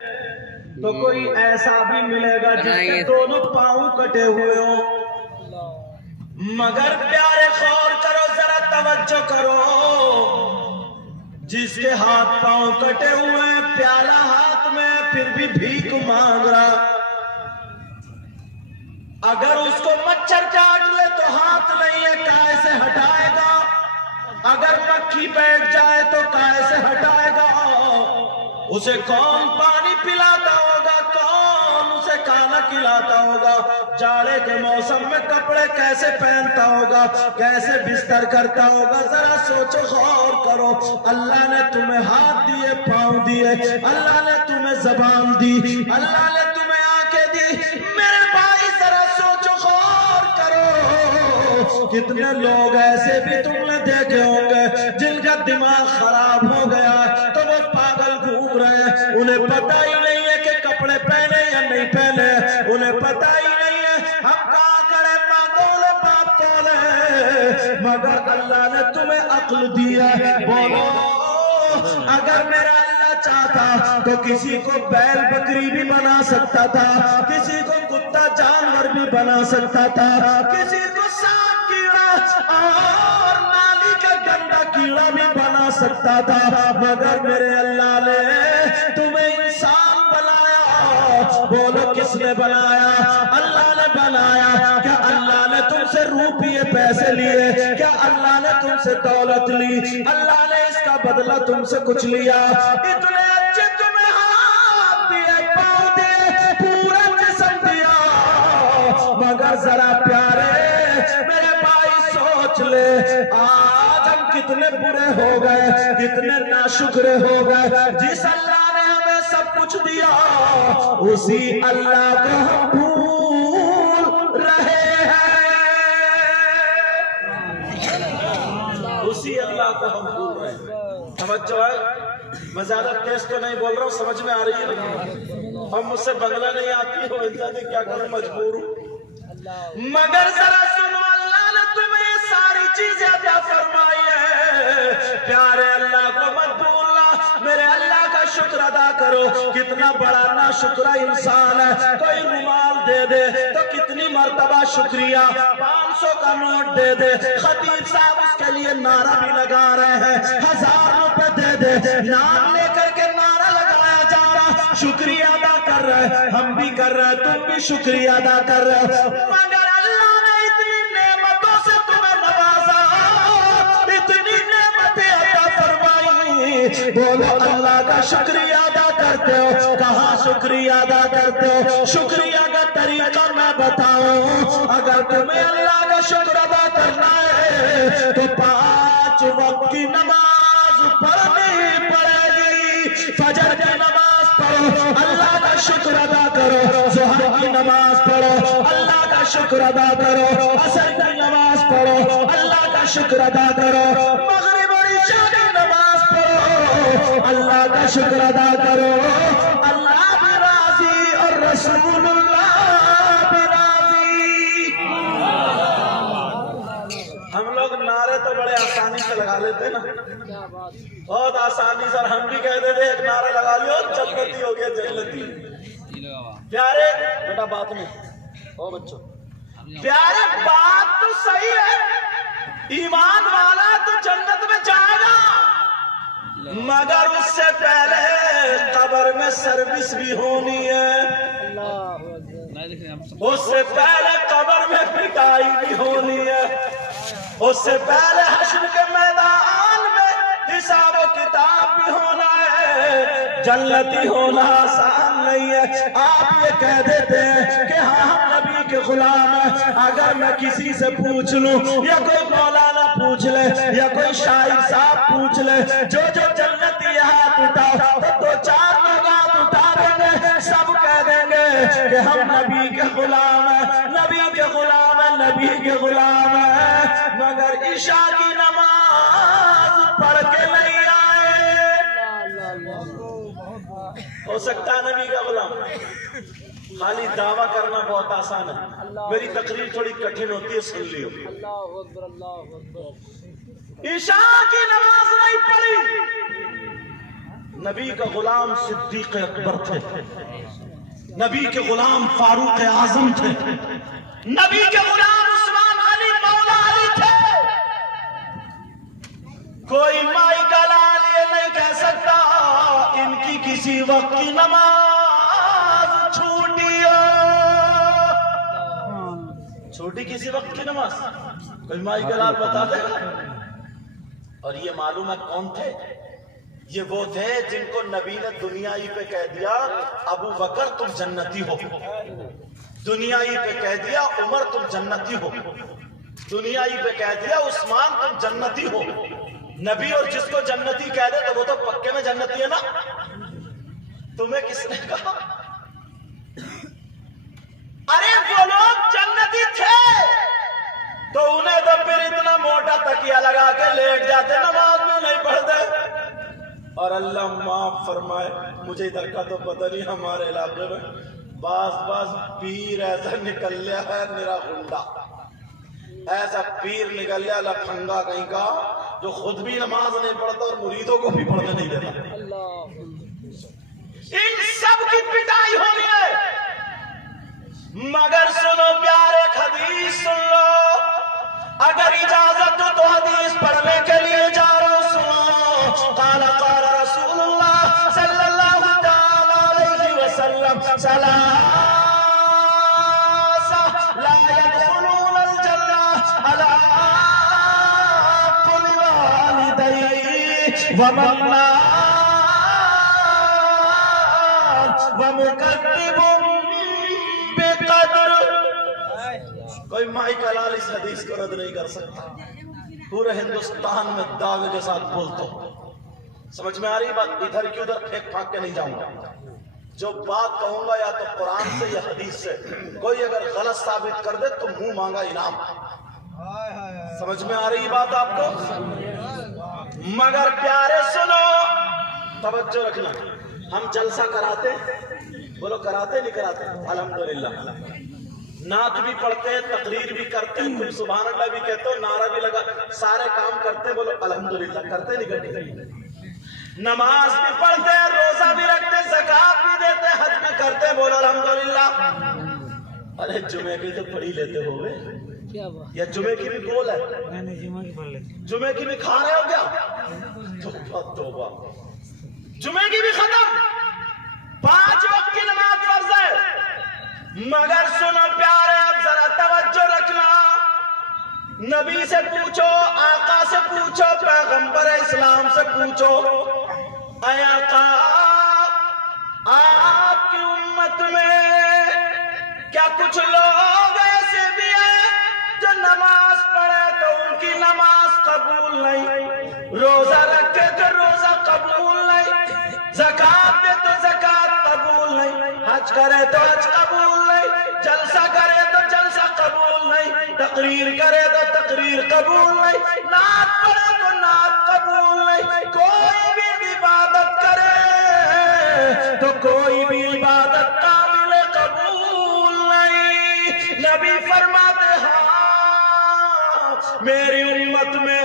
तो कोई ऐसा भी मिलेगा जिसके दोनों पांव कटे हुए हो। मगर प्यारे गौर करो, जरा तवज्जो करो, जिसके हाथ पांव कटे हुए, प्याला हाथ में, फिर भी भीख मांग रहा। अगर उसको मच्छर काट ले तो हाथ नहीं है, काय से हटाएगा? अगर मक्खी बैठ जाए तो काय से हटाएगा? उसे कौन पानी पिलाता होगा, कौन उसे खाना खिलाता होगा? जाड़े के मौसम में कपड़े कैसे पहनता होगा, कैसे बिस्तर करता होगा? जरा सोचो, गौर करो। अल्लाह ने तुम्हें हाथ दिए, पांव दिए, अल्लाह ने तुम्हें जबान दी, अल्लाह ने तुम्हें आंखें दी। मेरे भाई जरा सोचो, गौर करो। कितने लोग ऐसे भी तुमने देखे होंगे जिनका दिमाग खराब हो गया, तो वो पागल घूम रहे हैं, उन्हें पता ही नहीं है कि कपड़े पहने या नहीं पहने, उन्हें पता ही नहीं है हम कहाँ खड़े, माँ कौन है, बाप कौन है। मगर अल्लाह ने तुम्हें अक्ल दिया। बोलो, अगर मेरा अल्लाह चाहता तो किसी को बैल बकरी भी बना सकता था, किसी को कुत्ता जानवर भी बना सकता था, किसी को सांप कीड़ा और नाली का गंदा कीड़ा भी बना सकता था। मगर मेरे अल्लाह ने तुम्हें इंसान बनाया। बोलो, किसने बनाया? अल्लाह ने बनाया। क्या अल्लाह ने तुमसे रुपये पैसे लिए? क्या अल्लाह ने तुमसे दौलत ली? अल्लाह ने इसका बदला तुमसे कुछ लिया? इतने अच्छे तुम्हें हाथ दिए, पाँव दिए, पूरा जिस्म दिया, मगर जरा प्यारे मेरे भाई सोच ले, आज हम कितने बुरे हो गए, कितने नाशुक्र हो गए। जिस अल्लाह ने हमें सब कुछ दिया, उसी अल्लाह को हम भूल रहे हैं, उसी अल्लाह को हम भूल रहे हैं। समझ जो है, मैं ज्यादा तेज तो नहीं बोल रहा हूँ, समझ में आ रही है? अब मुझसे बंगला नहीं आती हो, इंसान क्या करूं, मजबूर हूं। मगर जरा सुनो, अल्लाह ने तुम्हें ये सारी चीजें अता फरमाई है। प्यारे अल्लाह को मत भूलना, मेरे अल्लाह का शुक्र अदा करो। कितना बड़ा नाशुक्रा इंसान है। कोई रुमाल दे दे तो कितनी मर्तबा शुक्रिया, 500 का नोट दे दे, खतीब साहब उसके लिए नारा भी लगा रहे हैं, 1000 रुपए दे दे, नाम लेकर के नारा लगाया जा रहा, शुक्रिया अदा कर रहे, हम भी कर रहे, तुम भी शुक्रिया अदा कर रहे हो। मगर अल्लाह ने इतनी नेमतों से तुम्हें नवाजा, इतनी नेमतें अता फरमाई। बोलो, अल्लाह का शुक्रिया अदा करते हो? कहाँ शुक्रिया अदा करते हो? शुक्रिया का तरीका मैं बताऊं। अगर तुम्हें अल्लाह का शुक्र अदा करना है तो 5 वक्त की नमाज पढ़नी पड़ेगी। फजर की नमाज पढ़ो, अल्लाह का शुक्र अदा करो। ज़ोहर की नमाज पढ़ो, अल्लाह का शुक्र अदा करो। असर की नमाज पढ़ो, अल्लाह का शुक्र अदा करो। मगरिब और इशा की नमाज पढ़ो, अल्लाह का शुक्र अदा करो। अल्लाह भी राजी और रसूलुल्लाह भी राजी। हम लोग नारे तो बड़े आसानी से लगा लेते ना, बहुत आसानी से। हम भी कहते थे एक नारा लगा लियो, जन्नती हो गया, जन्नती। प्यारे बेटा, बात में ओ बच्चों, प्यारे बात तो सही है, ईमान वाला तो जन्नत में जाएगा, मगर उससे पहले कब्र में सर्विस भी होनी है, उससे पहले कब्र में पिटाई भी होनी है, उससे पहले हश्र के मैदान में हिसाब किताब भी होना है। जन्नती होना आसान नहीं है। आप ये कह देते हैं कि हाँ हम नबी के गुलाम हैं। अगर मैं किसी से पूछ लूं, या कोई मौलाना पूछ ले, या कोई शाहिद साहब पूछ ले, जो जन्नती हाथ उठाओ, तो 2-4 लोग हाथ उठा देंगे, सब कह देंगे कि हम नबी के गुलाम हैं, नबी के गुलाम हैं, नबी के गुलाम हैं। मगर इशा की नमाज पढ़ के नहीं आए, हो सकता है नबी का गुलाम। खाली दावा करना बहुत आसान है, मेरी तकरीर थोड़ी कठिन होती है, सुन लियो। ईशा की नमाज नहीं पढ़ी, नबी का गुलाम सिद्दीक अकबर थे, नबी के गुलाम फारूक आजम थे, नबी के गुलाम उस्मान गनी मौला अली थे। कोई माई का लाल ये नहीं कह सकता इनकी किसी वक्त की नमाज छूटी हो, छूटी किसी वक्त की नमाज, कोई माई का लाल बता देगा। और ये मालूम है कौन थे? ये वो थे जिनको नबी ने दुनियाई पे कह दिया अबू बकर तुम जन्नती हो, दुनियाई पे कह दिया उमर तुम जन्नती हो, दुनियाई पे कह दिया उस्मान तुम जन्नती हो। नबी और जिसको जन्नती कह दे तो वो तो पक्के में जन्नती है ना। तुम्हें किसने कहा? अरे वो लोग जन्नती थे तो उन्हें तो फिर इतना मोटा तकिया लगा के लेट जाते, नमाज में नहीं पढ़ते। और अल्लाह माफ फरमाए, मुझे इधर का तो पता नहीं, हमारे इलाके में बास पीर ऐसा निकल लिया है, मेरा हुंडा ऐसा पीर निकल लिया लफंगा कहीं का, जो खुद भी नमाज नहीं पढ़ता और मुरीदों को भी पढ़ने नहीं देता। इन सब की पिटाई हो रही है। मगर सुनो प्यारे, हदीस सुन लो, अगर इजाजत हो तो हदीस पढ़ने के लिए जा रहा हूं। सुनो, काला रसूलुल्लाह सल्लल्लाहु तआला अलैहि वसल्लम सलासा ला यदखुलूनल जन्नह अला कुल्ली वालिदैहि व मन्ना व मुकद्दिबुन बिक़द्र। कोई माई का लाल इस हदीस को रद्द नहीं कर सकता। पूरे हिंदुस्तान में दावे के साथ बोलता हूं, समझ में आ रही बात? इधर की उधर फेंक फाक के नहीं जाऊंगा। जो बात कहूंगा या तो कुरान से या हदीस से, कोई अगर गलत साबित कर दे तो मुंह मांगा इनाम। समझ में आ रही बात आपको? मगर प्यारे सुनो, तवज्जो रखना। हम जलसा कराते, बोलो कराते नहीं कराते? अल्हम्दुलिल्लाह। नात भी पढ़ते हैं, तकरीर भी करते हैं, तुम सुभान अल्लाह भी कहते हो, नारा भी लगा, सारे काम करते, बोलो अल्हम्दुलिल्लाह। करते नहीं करते? नमाज भी पढ़ते हैं, रोजा भी रखते, ज़कात भी देते, हज भी करते, बोलो अल्हम्दुलिल्लाह। अरे जुमे की तो पढ़ी लेते हो गए, या जुमे की भी गोल है? जुमे की भी खा रहे हो क्या? तौबा, जुमे की भी खत्म। 5 वक्त की नमाज फर्ज है। मगर सुनो प्यारे, अब जरा तवज्जो रखना। नबी से पूछो, आका से पूछो, पैगंबर इस्लाम से पूछो, ऐ आका, आपकी उम्मत में क्या कुछ लोग ऐसे भी हैं जो नमाज पढ़े तो उनकी नमाज कबूल नहीं, रोजा रखे तो रोजा कबूल नहीं, ज़कात दे तो ज़कात कबूल नहीं, हज करे तो हज कबूल नहीं, जलसा करे तो जलसा कबूल नहीं, तकरीर करे तो तकरीर कबूल नहीं, नात पढ़े तो नात कबूल नहीं, कोई भी इबादत करे तो कोई भी इबादत काबिल कबूल नहीं। नबी फरमाते हाँ, मेरी उम्मत में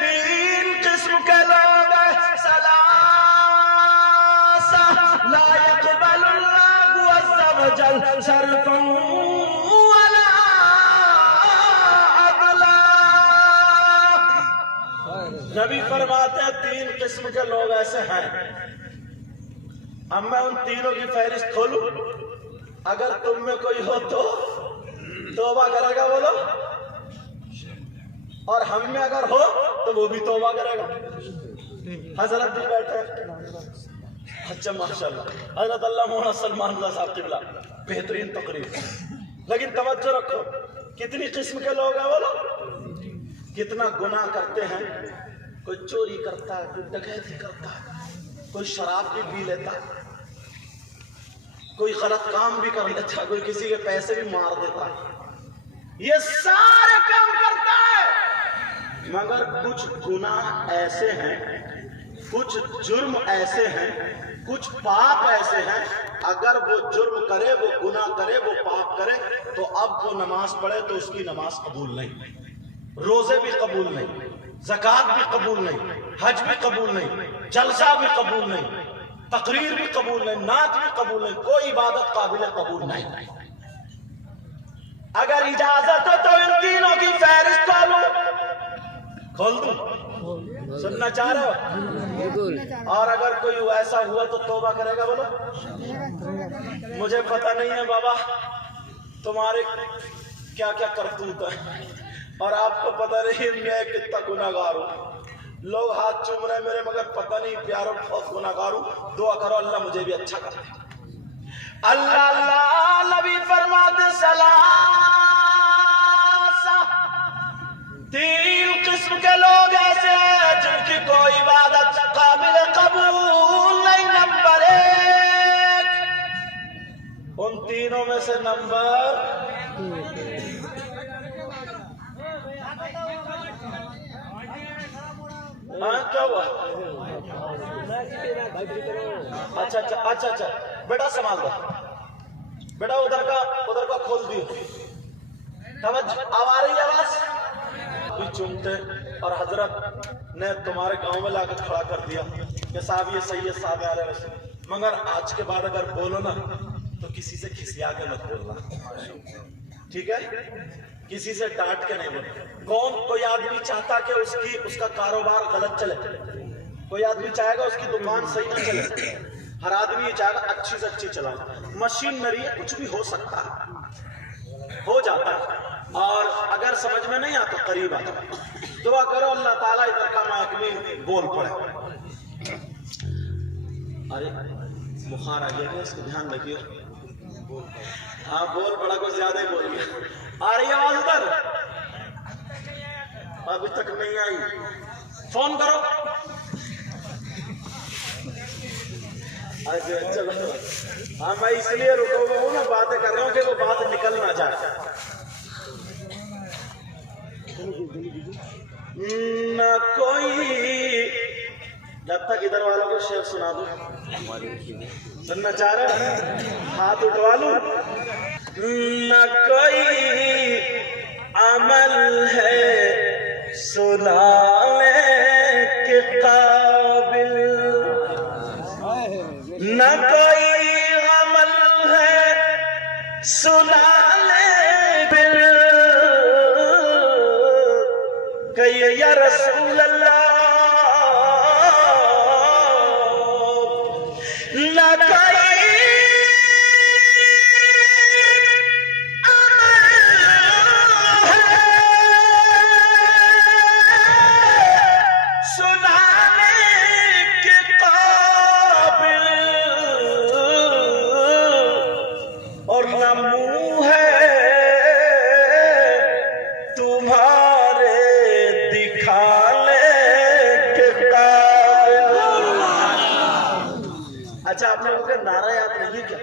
3 किस्म के लोग हैं। सलासा ला यक़बलुल्लाहु अज़्ज़ा वजल सर्फ़न वला अदला। नबी फरमाते हैं 3 किस्म के लोग ऐसे हैं। अब मैं उन तीनों की फहरिस्त खोलूं, अगर तुम में कोई हो तो तौबा करेगा बोलो, और हम में अगर हो तो वो भी तौबा करेगा। हजरत भी बैठे, अच्छा माशाल्लाह, हजरत अल्लाह मौलाना सलमान साहब क़िबला, बेहतरीन तकरीर। लेकिन तवज्जो रखो, कितनी किस्म के लोग हैं बोलो, कितना गुनाह करते हैं। कोई चोरी करता है, कोई डकैती करता है, कोई शराब भी पी लेता है, कोई गलत काम भी कर लेता है, कोई किसी के पैसे भी मार देता है, ये सारे काम करता है। मगर कुछ गुनाह ऐसे हैं, कुछ जुर्म ऐसे हैं, कुछ पाप ऐसे हैं, अगर वो जुर्म करे, वो गुनाह करे, वो पाप करे, तो अब वो नमाज पढ़े तो उसकी नमाज कबूल नहीं, रोजे भी कबूल नहीं, ज़कात भी कबूल नहीं, हज भी कबूल नहीं, जलसा भी कबूल नहीं, तकरीर भी कबूल नहीं, नात भी कबूल नहीं, कोई इबादत काबिल कबूल नहीं। अगर इजाजत हो तो इन तीनों की फहरिस्त खोल दूं? सुनना चाह रहे हो? और अगर कोई ऐसा हुआ तो तौबा करेगा? बोलो। मुझे पता नहीं है बाबा तुम्हारे क्या क्या करतूत है, और आपको पता नहीं मैं कितना गुनाहगार हूँ। लोग हाथ चूम रहे मेरे, मगर पता नहीं प्यारो बहुत गुनाहगार हूँ। दुआ करो अल्लाह मुझे भी अच्छा कर दे। अल्लाह अल्लाह नबी फरमाते सलासा, तीन किस्म के लोग ऐसे हैं जिनकी कोई इबादत काबिल कबूल नहीं। नंबर 1, उन तीनों में से नंबर क्या हुआ? अच्छा बेटा संभाल दो बेटा, उधर का खोल दियो। आ रही आवाज भी चुनते, और हजरत ने तुम्हारे गांव में लाकर खड़ा कर दिया कि साहब ये सही है, साहब आ रहे हैं। मगर आज के बाद अगर बोलो ना तो किसी से खिसिया के मत बोलना, ठीक है? किसी से डांट के नहीं बोलना। कोई आदमी चाहता कि उसका कारोबार गलत चले, कोई आदमी चाहेगा उसकी दुकान सही ना चले, हर आदमी ये चाहेगा अच्छी से अच्छी चलाए। मशीनरी है, कुछ भी हो सकता है, हो जाता है। और अगर समझ में नहीं आता करीब आ जाए, दुआ करो अल्लाह ताला इधर का महकमी बोल पड़े। अरे बुखार आ गया है, इसको ध्यान रखिए। हाँ बोल पड़ा, कुछ ज्यादा ही बोल गया। आ रही आवाज उधर? अभी तक नहीं आई, फोन करो। अरे चलो, हाँ मैं इसलिए रुका हुआ हूँ ना, बातें कर रहा हूँ कि वो बात निकल ना जाए। न कोई, जब तक इधर वालों को शेर सुना दूं, सुनना चाह रहे हैं? हाथ उठवा लूं। न कोई अमल है सुनाने के काबिल, न कोई अमल है सुनाने बिल, कहिए या रसूल अल्लाह, न कोई सुनाने के काबिल, और न मुंह है तुम्हारे दिखाने के काबिल। अच्छा आप लोगों का नारा याद नहीं क्या?